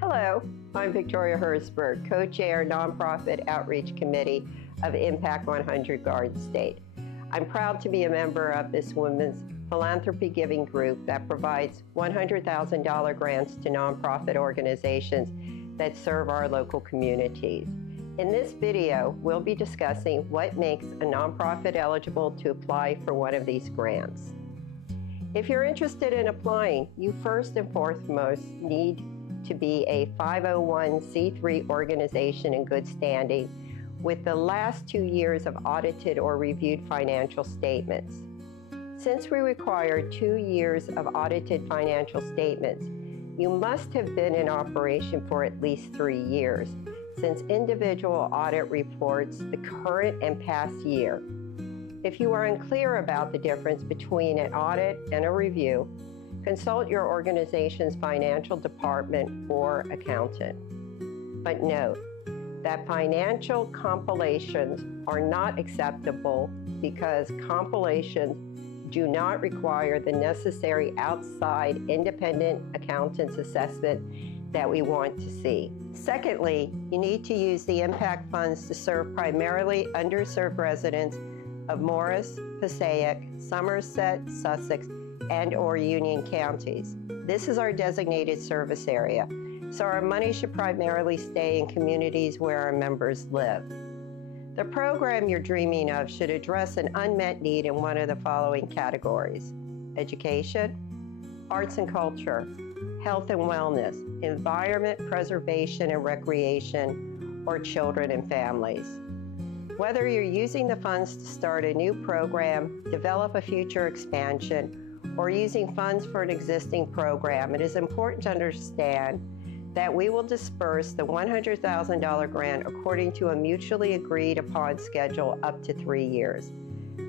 Hello, I'm Victoria Herzberg, Co-Chair, Nonprofit Outreach Committee of Impact100 Garden State. I'm proud to be a member of this women's philanthropy giving group that provides $100,000 grants to nonprofit organizations that serve our local communities. In this video, we'll be discussing what makes a nonprofit eligible to apply for one of these grants. If you're interested in applying, you first and foremost need to be a 501c3 organization in good standing with the last 2 years of audited or reviewed financial statements. Since we require 2 years of audited financial statements, you must have been in operation for at least 3 years, since individual audit reports the current and past year. If you are unclear about the difference between an audit and a review, consult your organization's financial department or accountant. But note that financial compilations are not acceptable because compilations do not require the necessary outside independent accountant's assessment that we want to see. Secondly, you need to use the impact funds to serve primarily underserved residents of Morris, Passaic, Somerset, Sussex, and/or Union counties. This is our designated service area, so our money should primarily stay in communities where our members live. The program you're dreaming of should address an unmet need in one of the following categories: education, arts and culture, health and wellness, environment preservation and recreation, or children and families. Whether you're using the funds to start a new program, develop a future expansion, or using funds for an existing program, it is important to understand that we will disperse the $100,000 grant according to a mutually agreed upon schedule up to 3 years.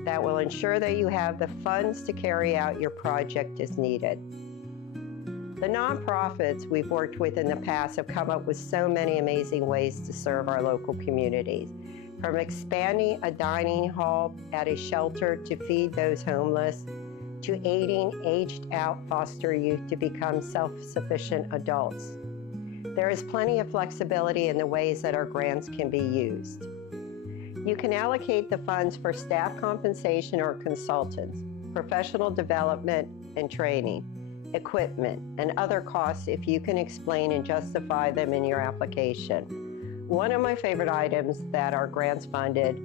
That will ensure that you have the funds to carry out your project as needed. The nonprofits we've worked with in the past have come up with so many amazing ways to serve our local communities, from expanding a dining hall at a shelter to feed those homeless, to aiding aged-out foster youth to become self-sufficient adults. There is plenty of flexibility in the ways that our grants can be used. You can allocate the funds for staff compensation or consultants, professional development and training, equipment, and other costs if you can explain and justify them in your application. One of my favorite items that our grants funded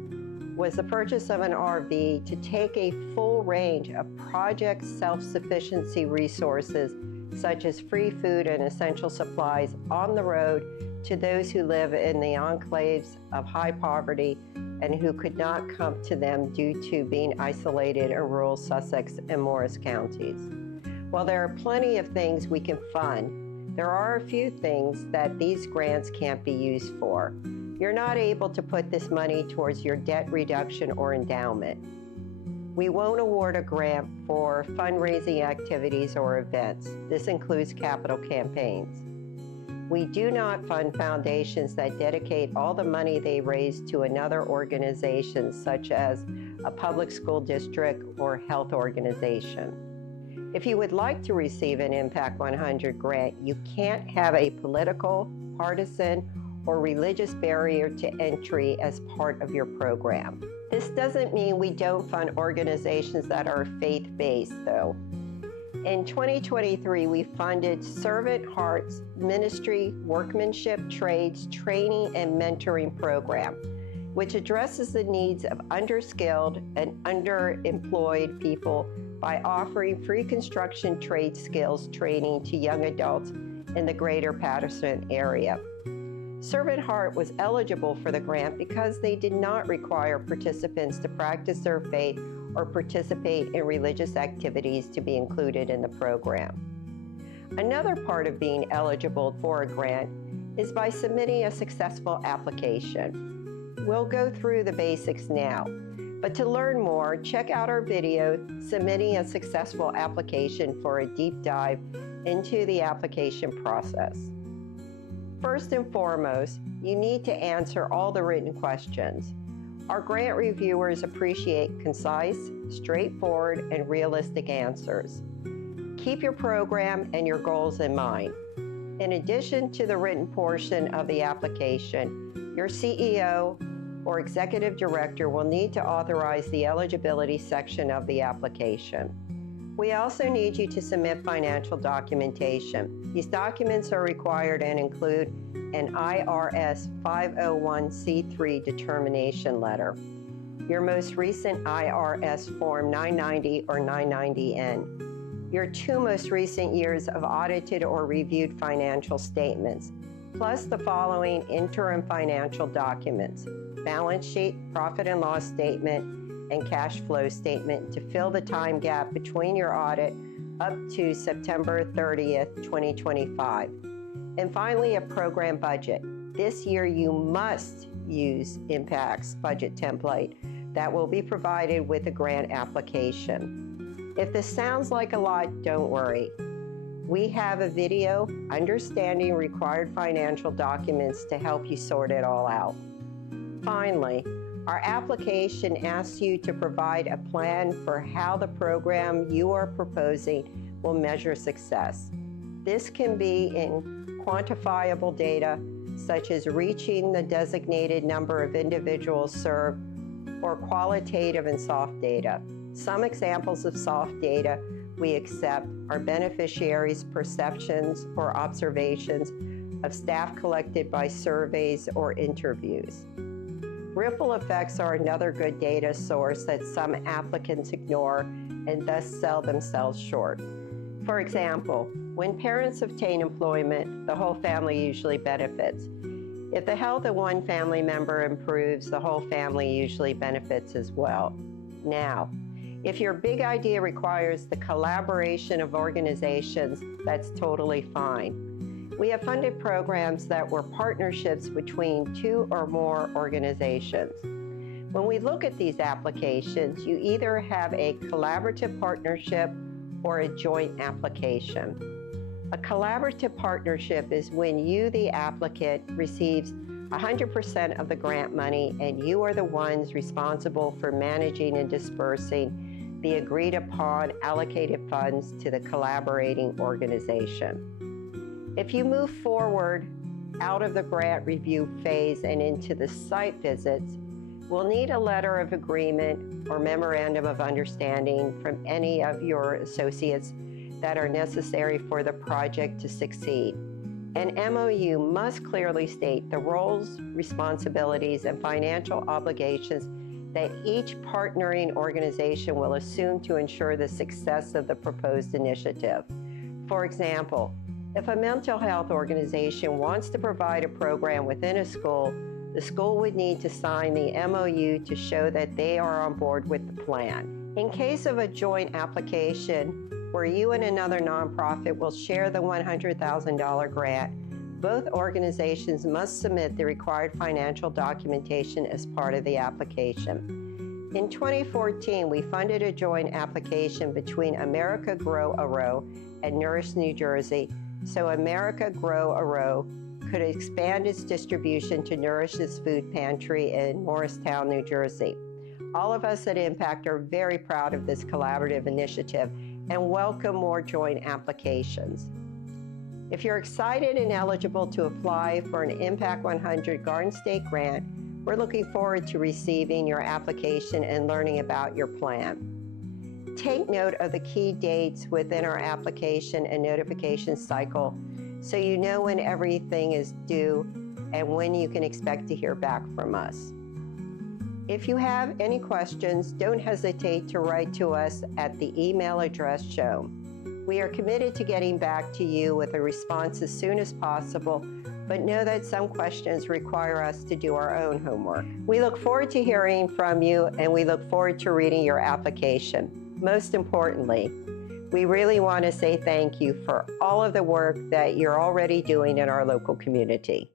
was the purchase of an RV to take a full range of project self-sufficiency resources such as free food and essential supplies on the road to those who live in the enclaves of high poverty and who could not come to them due to being isolated in rural Sussex and Morris counties. While there are plenty of things we can fund, there are a few things that these grants can't be used for. You're not able to put this money towards your debt reduction or endowment. We won't award a grant for fundraising activities or events. This includes capital campaigns. We do not fund foundations that dedicate all the money they raise to another organization, such as a public school district or health organization. If you would like to receive an Impact100 grant, you can't have a political, partisan, or religious barrier to entry as part of your program. This doesn't mean we don't fund organizations that are faith-based, though. In 2023, we funded Servant Hearts Ministry Workmanship Trades Training and Mentoring Program, which addresses the needs of underskilled and underemployed people by offering free construction trade skills training to young adults in the greater Patterson area. Servant Heart was eligible for the grant because they did not require participants to practice their faith or participate in religious activities to be included in the program. Another part of being eligible for a grant is by submitting a successful application. We'll go through the basics now, but to learn more, check out our video, Submitting a Successful Application, for a deep dive into the application process. First and foremost, you need to answer all the written questions. Our grant reviewers appreciate concise, straightforward, and realistic answers. Keep your program and your goals in mind. In addition to the written portion of the application, your CEO or executive director will need to authorize the eligibility section of the application. We also need you to submit financial documentation. These documents are required and include an IRS 501c3 determination letter, your most recent IRS Form 990 or 990N, your 2 most recent years of audited or reviewed financial statements, plus the following interim financial documents: balance sheet, profit and loss statement, and cash flow statement to fill the time gap between your audit up to September 30th, 2025. And finally, a program budget. This year, you must use Impact's budget template that will be provided with a grant application. If this sounds like a lot, don't worry. We have a video, Understanding Required Financial Documents, to help you sort it all out. Finally, our application asks you to provide a plan for how the program you are proposing will measure success. This can be in quantifiable data, such as reaching the designated number of individuals served, or qualitative and soft data. Some examples of soft data we accept are beneficiaries' perceptions or observations of staff collected by surveys or interviews. Ripple effects are another good data source that some applicants ignore and thus sell themselves short. For example, when parents obtain employment, the whole family usually benefits. If the health of one family member improves, the whole family usually benefits as well. Now, if your big idea requires the collaboration of organizations, that's totally fine. We have funded programs that were partnerships between 2 or more organizations. When we look at these applications, you either have a collaborative partnership or a joint application. A collaborative partnership is when you, the applicant, receives 100% of the grant money and you are the ones responsible for managing and dispersing the agreed upon allocated funds to the collaborating organization. If you move forward out of the grant review phase and into the site visits, we'll need a letter of agreement or memorandum of understanding from any of your associates that are necessary for the project to succeed. An MOU must clearly state the roles, responsibilities, and financial obligations that each partnering organization will assume to ensure the success of the proposed initiative. For example, if a mental health organization wants to provide a program within a school, the school would need to sign the MOU to show that they are on board with the plan. In case of a joint application where you and another nonprofit will share the $100,000 grant, both organizations must submit the required financial documentation as part of the application. In 2014, we funded a joint application between America Grow a Row and Nourish New Jersey, so America Grow a Row could expand its distribution to Nourish's food pantry in Morristown, New Jersey. All of us at Impact are very proud of this collaborative initiative and welcome more joint applications. If you're excited and eligible to apply for an Impact100 Garden State grant, we're looking forward to receiving your application and learning about your plan. Take note of the key dates within our application and notification cycle so you know when everything is due and when you can expect to hear back from us. If you have any questions, don't hesitate to write to us at the email address shown. We are committed to getting back to you with a response as soon as possible, but know that some questions require us to do our own homework. We look forward to hearing from you, and we look forward to reading your application. Most importantly, we really want to say thank you for all of the work that you're already doing in our local community.